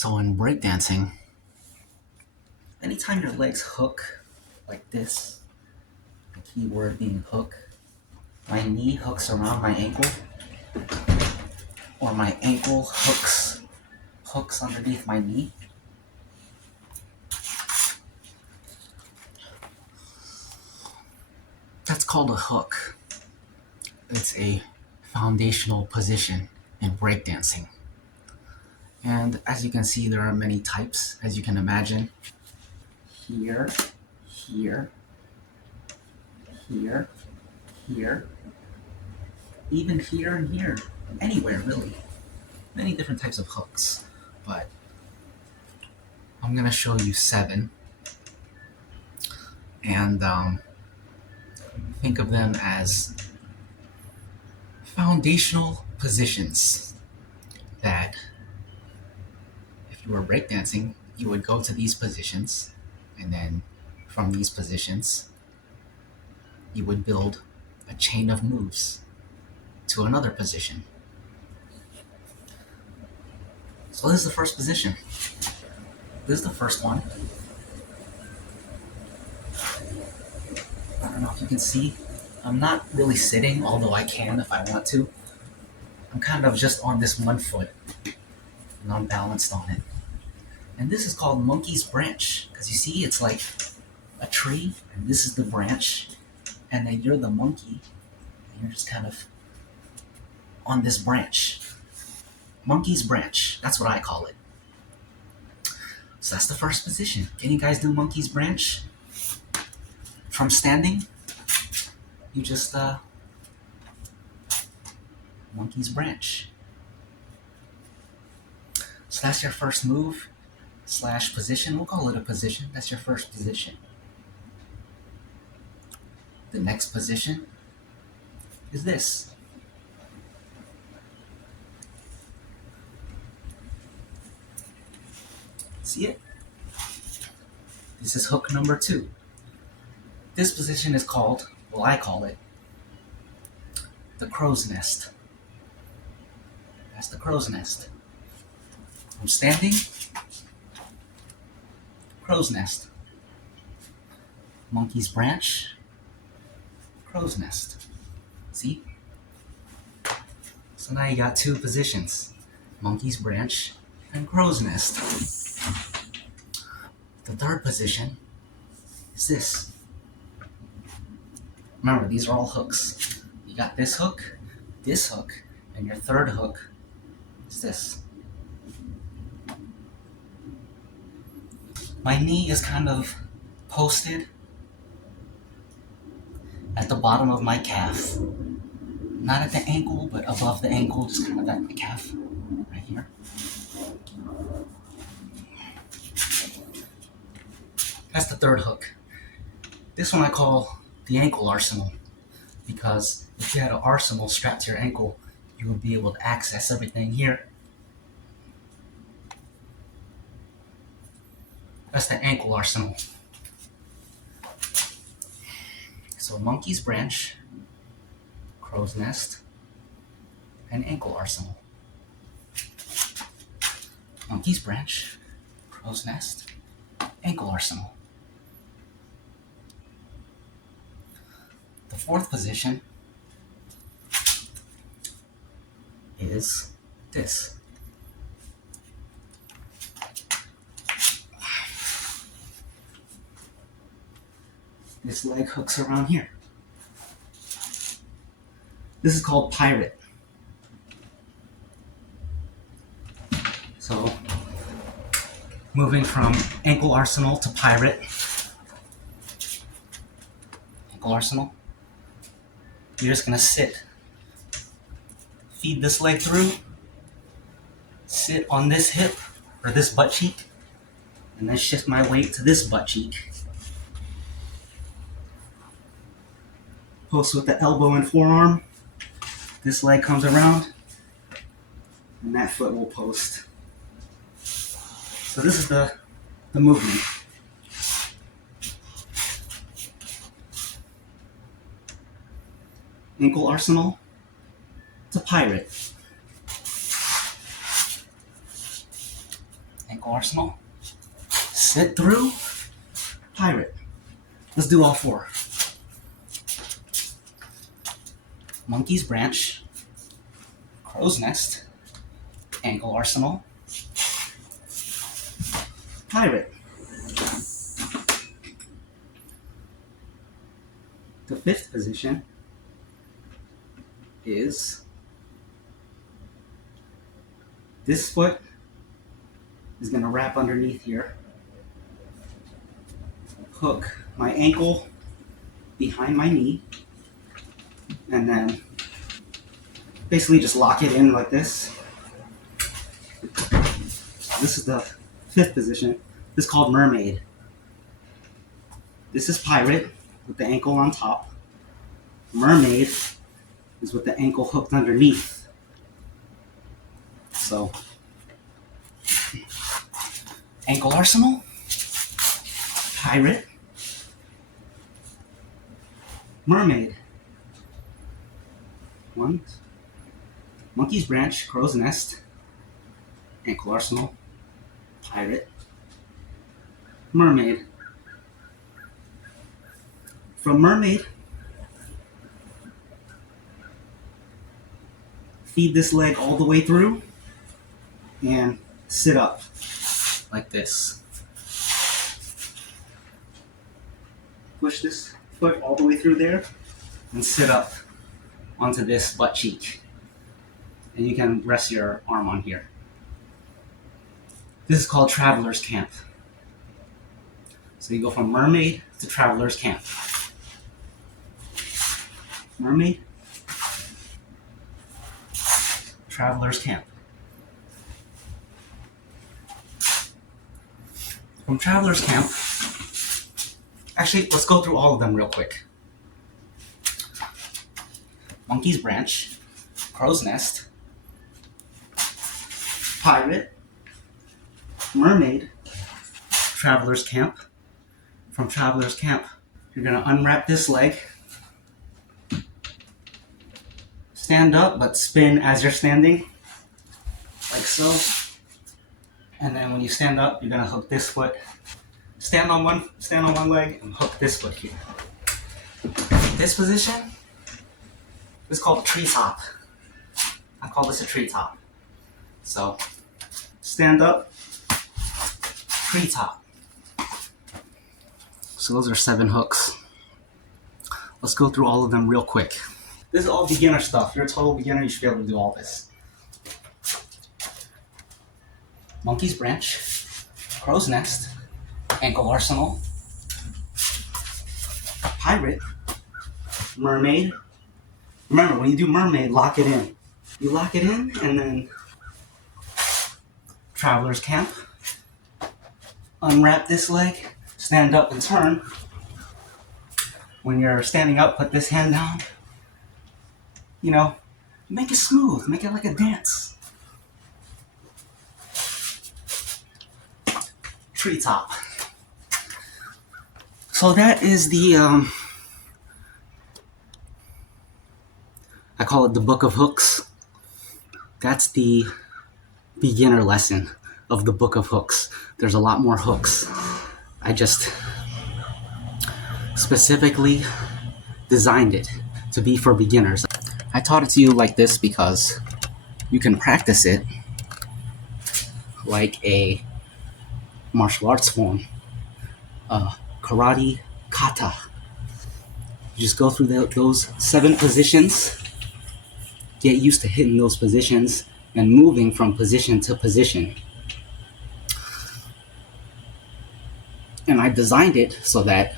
So in breakdancing, anytime your legs hook like this, the key word being hook, my knee hooks around my ankle, or my ankle hooks underneath my knee. That's called a hook. It's a foundational position in breakdancing. And as you can see, there are many types, as you can imagine. Here, here, here, here, even here and here, anywhere really. Many different types of hooks, but I'm gonna show you 7, and think of them as foundational positions that if you were breakdancing, you would go to these positions, and then from these positions, you would build a chain of moves to another position. So this is the first position. This is the first one. I don't know if you can see. I'm not really sitting, although I can if I want to. I'm kind of just on this one foot, and I'm balanced on it. And this is called monkey's branch, because you see it's like a tree, and this is the branch, and then you're the monkey, and you're just kind of on this branch. Monkey's branch, that's what I call it. So that's the first position. Can you guys do monkey's branch? From standing, you just monkey's branch. So that's your first move / position. We'll call it a position. That's your first position. The next position is this. See it? This is hook number 2. This position is called, well, I call it, the crow's nest. That's the crow's nest. I'm standing, crow's nest. Monkey's branch, crow's nest. See? So now you got 2 positions, monkey's branch and crow's nest. The third position is this. Remember, these are all hooks. You got this hook, and your third hook is this. My knee is kind of posted at the bottom of my calf. Not at the ankle, but above the ankle, just kind of at the calf, right here. That's the third hook. This one I call the ankle arsenal, because if you had an arsenal strapped to your ankle, you would be able to access everything here. That's the ankle arsenal. So monkey's branch, crow's nest, and ankle arsenal. Monkey's branch, crow's nest, ankle arsenal. The fourth position is this. This leg hooks around here. This is called pirate. So, moving from ankle arsenal to pirate. Ankle arsenal. You're just gonna sit. Feed this leg through. Sit on this hip, or this butt cheek, and then shift my weight to this butt cheek. Post with the elbow and forearm. This leg comes around, and that foot will post. So this is the movement. Ankle arsenal to pirate. ankle arsenal, sit through, pirate. Let's do all four. Monkey's branch, crow's nest, ankle arsenal, pirate. The fifth position is this foot is going to wrap underneath here, hook my ankle behind my knee, and then basically just lock it in like this. This is the fifth position. This is called Mermaid. This is pirate with the ankle on top. Mermaid is with the ankle hooked underneath. So, ankle arsenal, pirate, mermaid. One, monkey's branch, crow's nest, ankle arsenal, pirate, mermaid. From mermaid, feed this leg all the way through and sit up like this. Push this foot all the way through there and sit up onto this butt cheek. And you can rest your arm on here. This is called Traveler's Camp. So you go from mermaid to Traveler's Camp. Mermaid, Traveler's Camp. From Traveler's Camp, actually, let's go through all of them real quick. Monkey's branch, crow's nest, pirate, mermaid, Traveler's Camp. From Traveler's Camp, you're going to unwrap this leg, stand up but spin as you're standing, like so. And then when you stand up, you're going to hook this foot. Stand on one leg and hook this foot here. This position is called Treetop. I call this a treetop. So, stand up, treetop. So those are 7 hooks. Let's go through all of them real quick. This is all beginner stuff. If you're a total beginner, you should be able to do all this. Monkey's branch, crow's nest, ankle arsenal, pirate, mermaid. Remember, when you do mermaid, lock it in. You lock it in, and then Traveler's Camp. Unwrap this leg, stand up and turn. When you're standing up, put this hand down. You know, make it smooth, make it like a dance. Treetop. So that is the, I call it the Book of Hooks. That's the beginner lesson of the Book of Hooks. There's a lot more hooks. I just specifically designed it to be for beginners. I taught it to you like this because you can practice it like a martial arts form, karate kata. You just go through those 7 positions, get used to hitting those positions and moving from position to position. And I designed it so that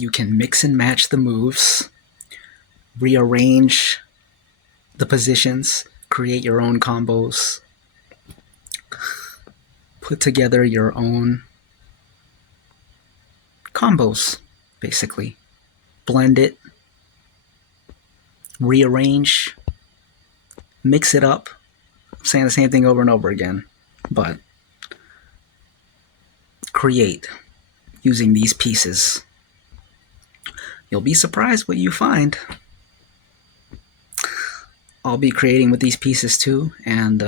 you can mix and match the moves, rearrange the positions, create your own combos, put together your own combos, basically. Blend it, rearrange, mix it up. I'm saying the same thing over and over again, but create using these pieces. You'll be surprised what you find. I'll be creating with these pieces too, and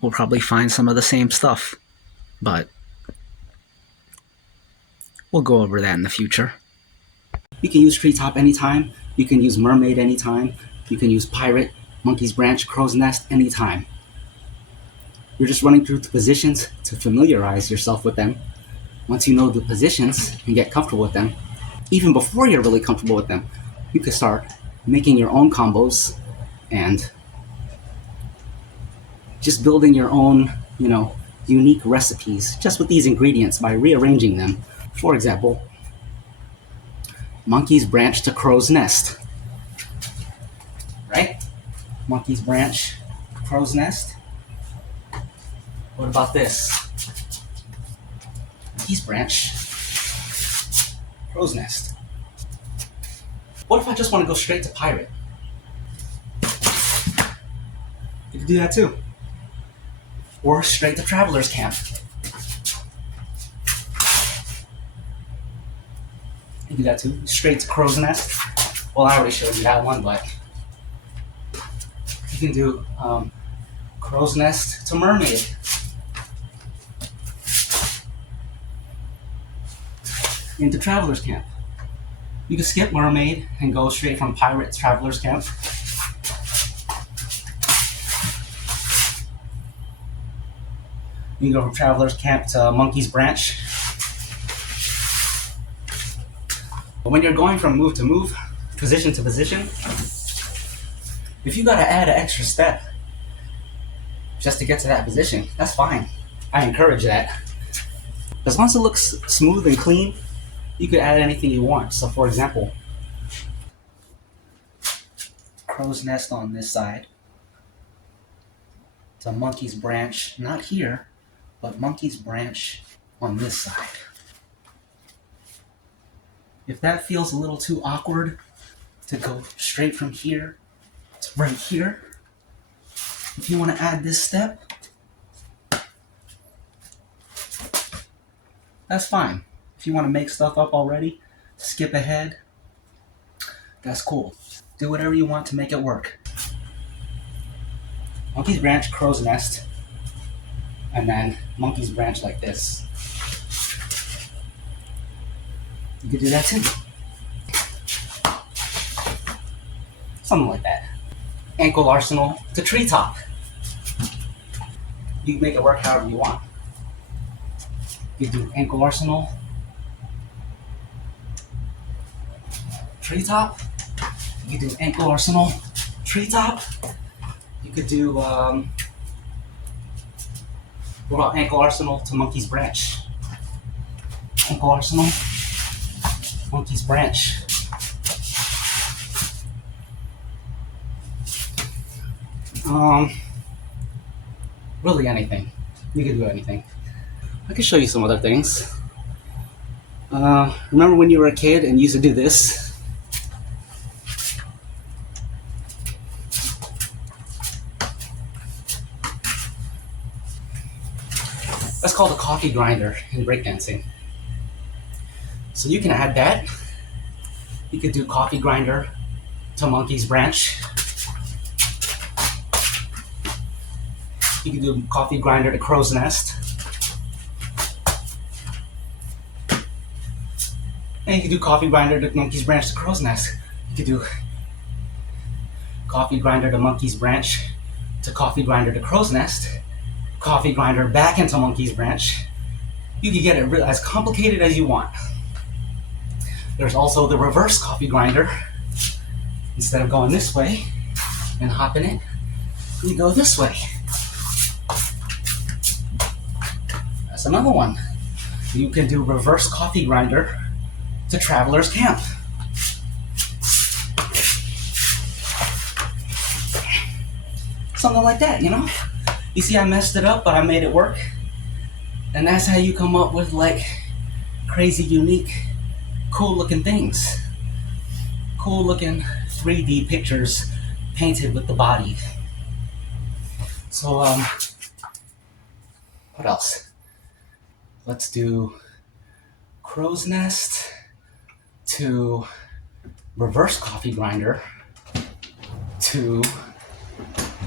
we'll probably find some of the same stuff, but we'll go over that in the future. You can use Treetop anytime. You can use Mermaid anytime. You can use Pirate, Monkey's Branch, Crow's Nest anytime. You're just running through the positions to familiarize yourself with them. Once you know the positions and get comfortable with them, even before you're really comfortable with them, you can start making your own combos and just building your own, unique recipes just with these ingredients by rearranging them. For example, Monkey's Branch to Crow's Nest. Right? Monkey's Branch, Crow's Nest. What about this? Monkey's Branch, Crow's Nest. What if I just want to go straight to Pirate? You can do that too. Or straight to Traveler's Camp. You can do that too. Straight to Crow's Nest. Well, I already showed you that one, but you can do Crow's Nest to Mermaid. Into Traveler's Camp. You can skip Mermaid and go straight from Pirate to Traveler's Camp. You can go from Traveler's Camp to Monkey's Branch. But when you're going from move to move, position to position, if you gotta add an extra step just to get to that position, that's fine. I encourage that. As long as it looks smooth and clean, you could add anything you want. So for example, Crow's Nest on this side to Monkey's Branch, not here, but Monkey's Branch on this side. If that feels a little too awkward to go straight from here to right here, if you want to add this step, that's fine. If you want to make stuff up already, skip ahead, that's cool. Do whatever you want to make it work. Monkey's Branch, Crow's Nest, and then Monkey's Branch like this. You could do that too. Something like that. Ankle Arsenal to Treetop. You can make it work however you want. You could do Ankle Arsenal, Treetop. You could do Ankle Arsenal, Treetop. You could do, what about Ankle Arsenal to Monkey's Branch? Ankle Arsenal, Monkey's Branch. Really anything. You can do anything. I can show you some other things. Remember when you were a kid and used to do this? That's called a Coffeegrinder in breakdancing. So you can add that. You could do Coffeegrinder to Monkey's Branch. You can do Coffeegrinder to Crow's Nest. And you can do Coffeegrinder to Monkey's Branch to Crow's Nest. You could do Coffeegrinder to Monkey's Branch to Coffeegrinder to Crow's Nest. Coffeegrinder back into Monkey's Branch. You can get it as complicated as you want. There's also the reverse Coffeegrinder. Instead of going this way and hopping it, you go this way. That's another one. You can do reverse Coffeegrinder to Traveler's Camp. Something like that, you know? You see, I messed it up, but I made it work. And that's how you come up with like crazy, unique, cool looking things. Cool looking 3D pictures painted with the body. So, what else? Let's do Crow's Nest to reverse Coffeegrinder to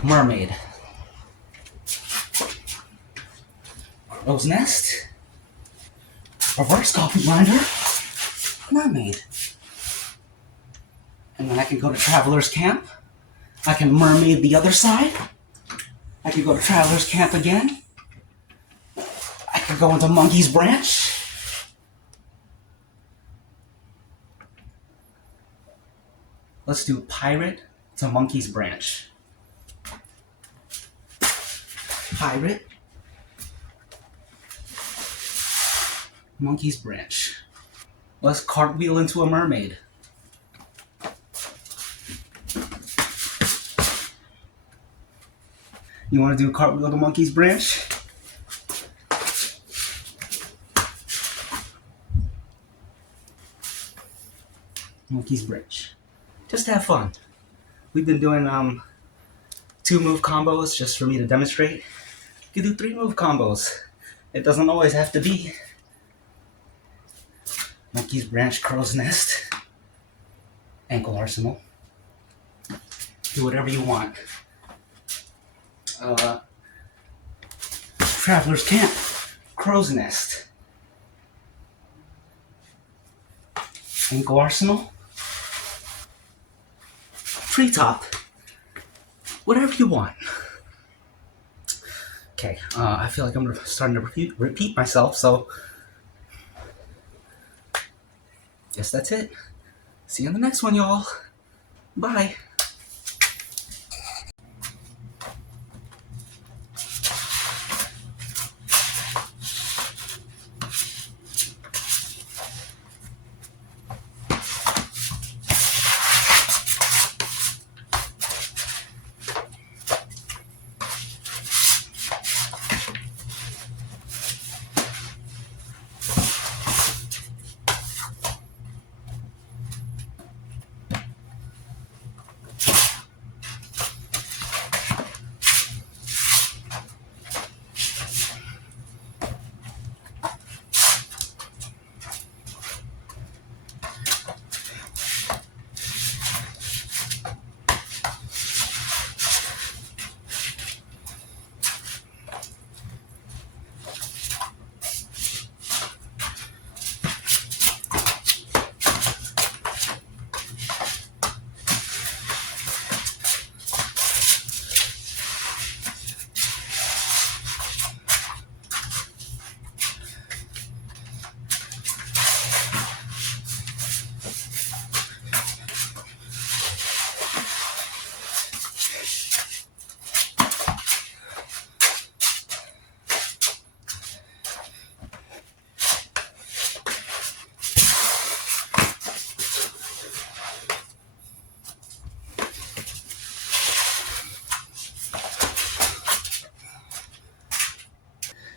Mermaid. Rose Nest, reverse Coffeegrinder, Mermaid. And then I can go to Traveler's Camp. I can Mermaid the other side. I can go to Traveler's Camp again. I can go into Monkey's Branch. Let's do Pirate to Monkey's Branch. Pirate, Monkey's Branch. Let's cartwheel into a mermaid. You want to do cartwheel to Monkey's Branch? Monkey's Branch. Just have fun. We've been doing 2-move combos just for me to demonstrate. You can do 3-move combos. It doesn't always have to be Monkey's Branch, Crow's Nest, Ankle Arsenal. Do whatever you want. Traveler's Camp, Crow's Nest, Ankle Arsenal, Treetop, whatever you want. Okay, I feel like I'm starting to repeat myself, so guess that's it. See you in the next one, y'all. Bye.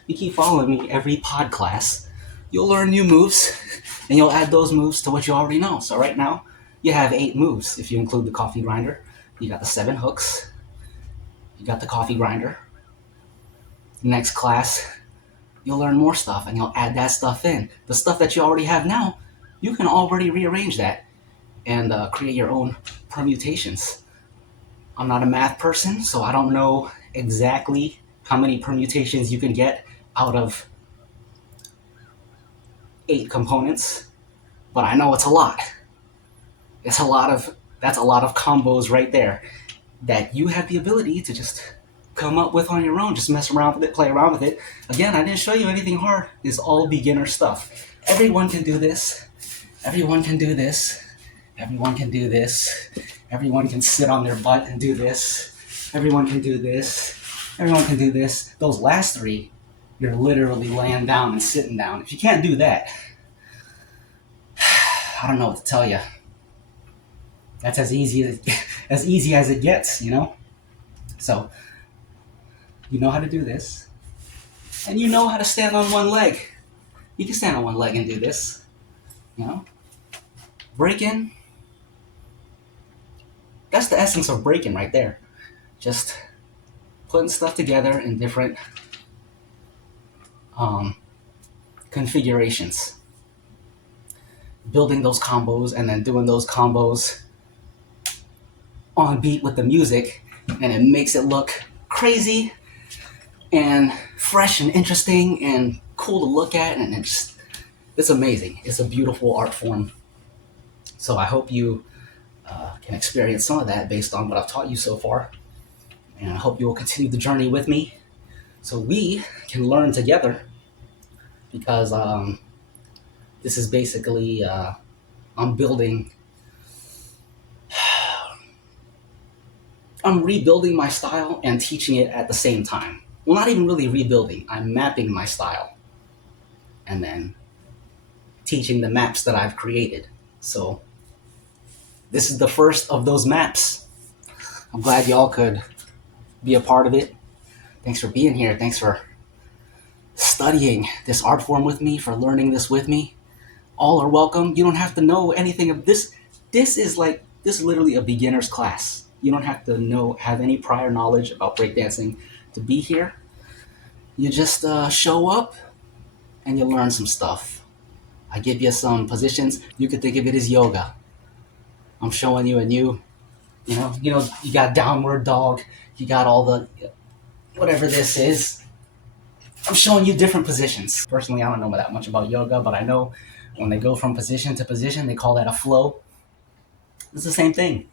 You keep following me every pod class, you'll learn new moves, and you'll add those moves to what you already know. So right now, you have 8 moves if you include the Coffeegrinder. You got the 7 hooks. You got the Coffeegrinder. Next class, you'll learn more stuff, and you'll add that stuff in. The stuff that you already have now, you can already rearrange that and create your own permutations. I'm not a math person, so I don't know exactly how many permutations you can get out of 8 components, but I know it's a lot. That's a lot of combos right there that you have the ability to just come up with on your own. Just mess around with it, play around with it. Again, I didn't show you anything hard. It's all beginner stuff. Everyone can do this. Everyone can do this. Everyone can do this. Everyone can sit on their butt and do this. Everyone can do this. Everyone can do this. Those last 3, you're literally laying down and sitting down. If you can't do that, I don't know what to tell you. That's as easy as it gets, you know? So, you know how to do this. And you know how to stand on one leg. You can stand on one leg and do this, you know? Breaking. That's the essence of breaking right there. Just putting stuff together in different configurations. Building those combos and then doing those combos on beat with the music, and it makes it look crazy and fresh and interesting and cool to look at, and it's amazing. It's a beautiful art form. So I hope you can experience some of that based on what I've taught you so far, and I hope you will continue the journey with me so we can learn together because this is basically I'm building, I'm rebuilding my style and teaching it at the same time. Well, not even really rebuilding. I'm mapping my style and then teaching the maps that I've created. So this is the first of those maps. I'm glad y'all could be a part of it. Thanks for being here. Thanks for studying this art form with me, for learning this with me. All are welcome. You don't have to know anything of this. This is literally a beginner's class. You don't have to have any prior knowledge about breakdancing to be here. You just show up and you learn some stuff. I give you some positions. You could think of it as yoga. I'm showing you a new, you got downward dog. You got all the whatever this is. I'm showing you different positions. Personally, I don't know that much about yoga, but I know when they go from position to position, they call that a flow. It's the same thing.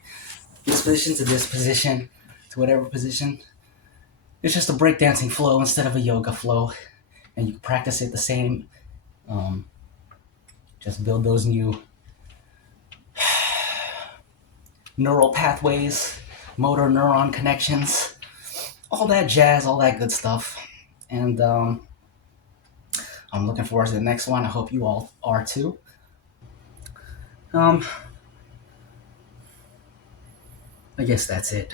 This position to this position to whatever position. It's just a breakdancing flow instead of a yoga flow, and you can practice it the same. Um, just build those new neural pathways, motor neuron connections, all that jazz, all that good stuff. And I'm looking forward to the next one. I hope you all are too. Um, I guess that's it.